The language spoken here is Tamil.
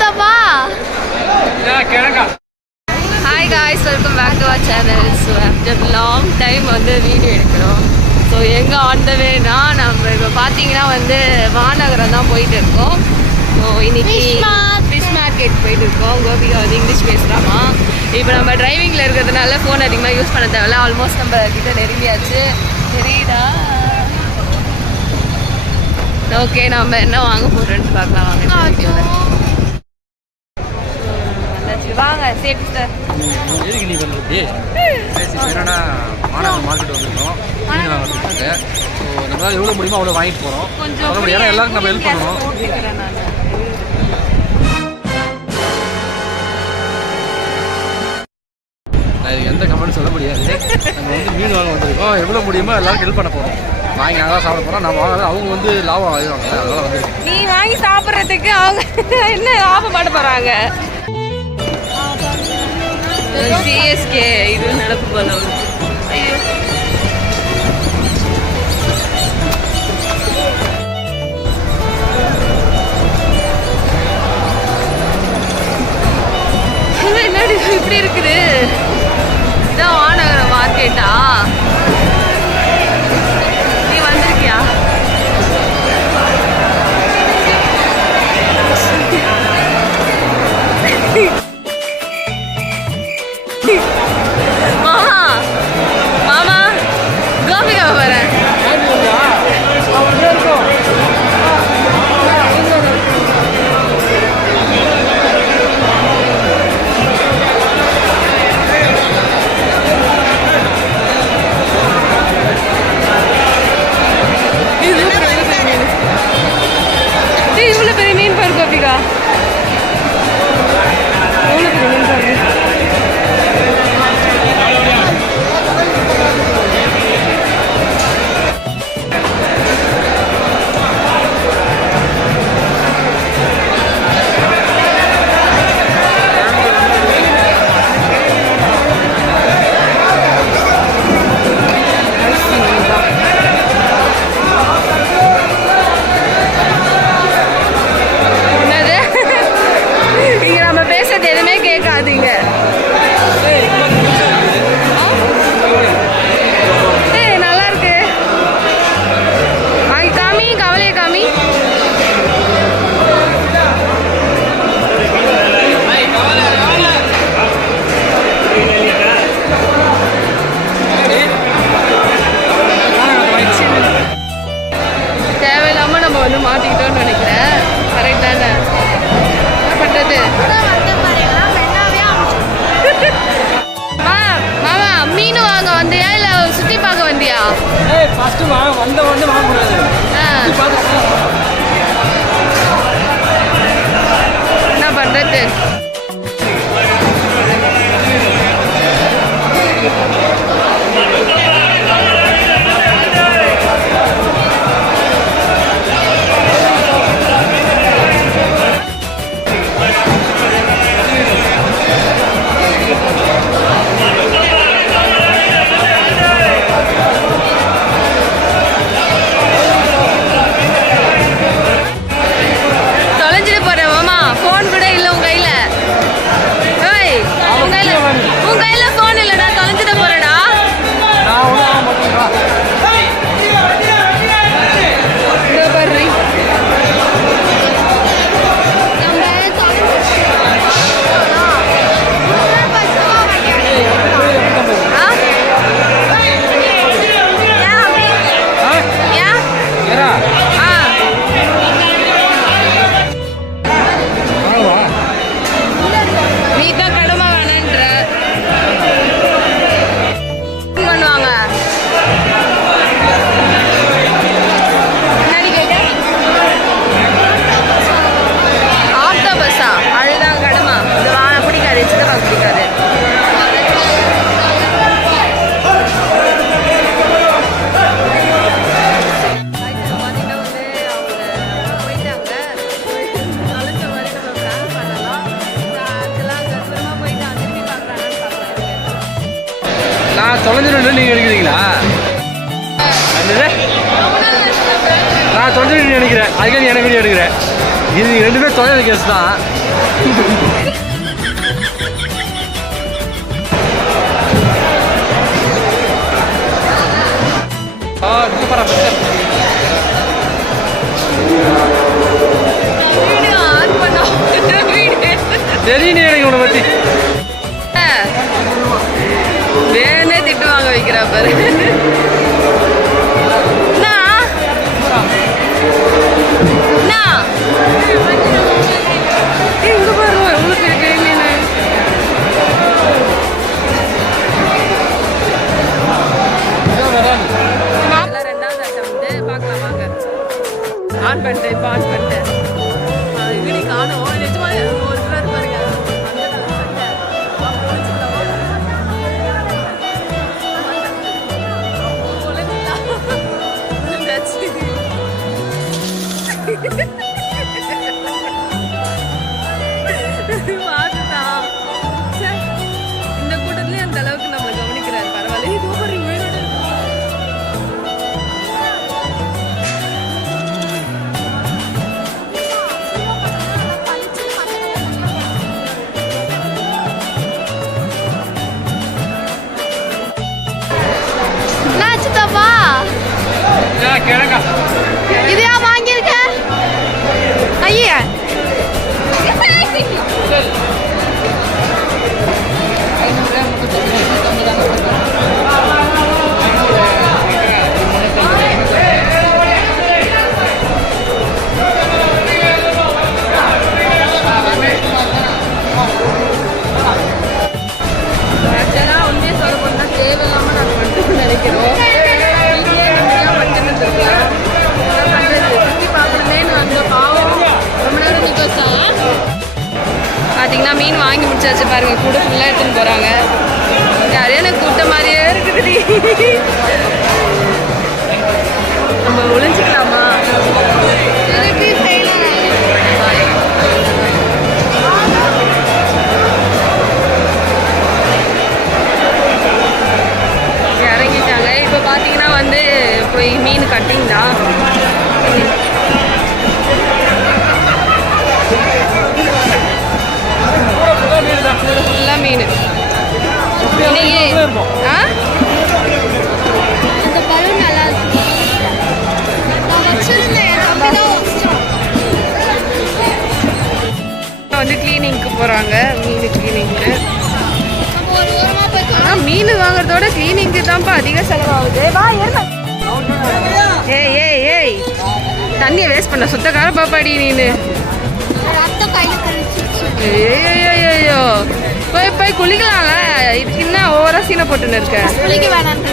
Mustafa. Hi guys, welcome back to our channel. So after long time வந்து வீடியோ எடுக்கிறோம். ஸோ எங்கே ஆன் த வேனா நம்ம இப்போ பார்த்தீங்கன்னா வந்து வானகரம் தான் போயிட்டு இருக்கோம். ஸோ இன்னைக்கு ஃபிஷ் மார்க்கெட் போயிட்டு இருக்கோம். கோபிகா வந்து இங்கிலீஷ் பேசுகிறாமா. இப்போ நம்ம டிரைவிங்கில் இருக்கிறதுனால ஃபோன் அதிகமாக யூஸ் பண்ண தேவையில்ல. ஆல்மோஸ்ட் நம்ம கிட்ட நெருங்கியாச்சு. தெரியுதா? ஓகே, நம்ம என்ன வாங்க போகிறோன்னு பார்க்கலாம். வாங்க சேஃப் சார். எதுக்கு நீ பண்ணுறது? என்னன்னா மாநகரம் மார்க்கெட் வந்துருக்கோம், மீன் வாங்கிட்டு. ஸோ நம்மளால் எவ்வளோ முடியுமோ அவ்வளோ வாங்கிட்டு போகிறோம். கொஞ்சம் ஏன்னா எல்லாருக்கும் நம்ம ஹெல்ப் பண்ணணும். நான் இது எந்த கமெண்ட் சொல்ல முடியாது. நம்ம வந்து மீன் வாங்க வந்திருக்கோம், எவ்வளோ முடியுமோ எல்லாருக்கும் ஹெல்ப் பண்ண போகிறோம். வாங்கி நாங்கள் தான் சாப்பிட போகிறோம். நம்ம வாங்க, அவங்க வந்து லாபம் ஆகிடுவாங்க. அதெல்லாம் வந்து நீ வாங்கி சாப்பிட்றதுக்கு அவங்க என்ன லாபம் பண்ண போகிறாங்க? சிஎஸ்கே இது நடப்பு போல. ஐயோ, என்னடி இப்படி இருக்குது? இதான் வானகரம் மார்க்கெட்டா? நீ வந்திருக்கியா? மாமா மாமா, கோபிகாவை வரேன். இவ்வளோ பெரிய மீன் பாரு கோபிகா, எவ்வளோ பெரிய மீன் பாரு. எதுவுமே கேட்காதீங்க. நல்லா இருக்கு. காமி, கவலையை காமி. தேவையில்லாம நம்ம வந்து மாட்டிக்கிட்டோம்னு நினைக்கிறேன். கரெக்ட் தானே? என்ன பண்றது? மாமா, மீன் வாங்க வந்தியா இல்ல சுத்தி பார்க்க வந்தியா? ஃபர்ஸ்ட் வந்த உடனே வாங்கக்கூடாது. என்ன பண்றது? உன் கையில போன் இல்லடா, தொலைஞ்சிட போறடா. நான் தொலைஞ்சிட்டு நீங்கள் நினைக்கிறீங்களா? நான் தொலைஞ்சிட்டு நினைக்கிறேன். அதுக்காக நீ என்ன வீடியோ எடுக்கிறேன். இது ரெண்டுமே தொலைஞ்ச கேஸ் தான். இது பரவாயில்ல. வீடியோ ஆன் பண்ணா தெரியுனே எனக்கு உன்னை பற்றி. வேணே திட்டு வாங்க வைக்கிறா பாரு. எங்க பாரு எவ்வளோ பெரிய பெரிய மீன். ரெண்டாவது ஆட்டம் வந்து பார்க்கலாம் வாங்க. ஆன் பண்ணிட்டேன் இப்போ ஆன் பண்ணிட்டேன். வீடு காணும் நிஜமா ஒரு சிலர் பாருங்க. இந்த கூட்டத்துலயும் அந்த அளவுக்கு நம்மளை கவனிக்கிறாரு. பரவாயில்ல. இது ஒரு வீடோட நாச்சுதாப்பா கிழங்கா இது யா வாங்கியிருக்க ஐயா ஆக்சுவலாக உண்மையை சொல்ல போனால் தேவையில்லாமல் நாங்கள் வந்துட்டு நினைக்கிறோம். சுற்றி பார்க்கணுமேனு வந்த பாவம் ரொம்ப நேரம் நிற்கா. பார்த்தீங்கன்னா மீன் வாங்கி முடிச்சாச்சு பாருங்க. கூட ஃபுல்லாக எடுத்துன்னு போகிறாங்க. யாரையும் எனக்கு கூட்ட மாதிரியே இருக்குது. நம்ம ஒளிஞ்சிக்கலாமா? இறங்கிட்டாங்க. இப்போ பார்த்தீங்கன்னா வந்து போய் மீன் கட்டிங் தான். ஃபுல்லாக மீன் அந்த பலூன் நல்லா இருக்கு. நான் வச்சிருந்தேன் வந்து கிளீனிங்க்கு போகிறாங்க. மீன் கிளீனிங்க்கு. நம்ம ஒரு ஓரமாக போய் ஆனால் மீன் வாங்குறதோட கிளீனிங்க்கு தான்ப்பா அதிக செலவாகுது. வா ஏறுங்க. ஏய் ஏய் ஏய் தண்ணியை வேஸ்ட் பண்ண சுத்தக்கார பாப்பாடி நீனு. ரத்தம் கையில் கழிச்சிருச்சு. ஐயோ போய் போய் குளிக்கலாங்க. இதுக்கு என்ன ஓவரா சீனை போட்டுன்னு இருக்க? குளிக்க வேணான்ட்டு